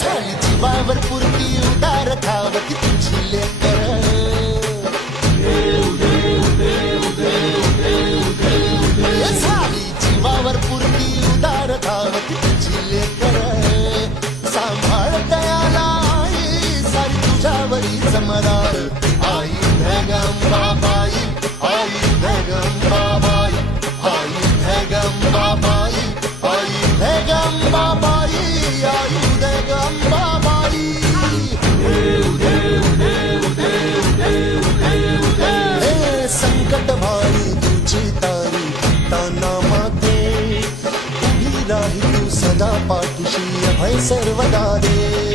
झाली जीवावर पुरती उदार धावती तुझी लेकर, झाली जीवावर पुरती उदार धावती तुझी लेकर, सांभाळ दयाला आई सारी तुझ्यावरी जमदार, आई धगंबाबाई, आई धगंबाबाई, आई धगंबाबाई, आई धगंबाबाई, आई धगंबाबाई. हे संकट भारी तुझी तारी ताना माते, उभी राही तू सदा पाठीशी अभय सर्वदा दे.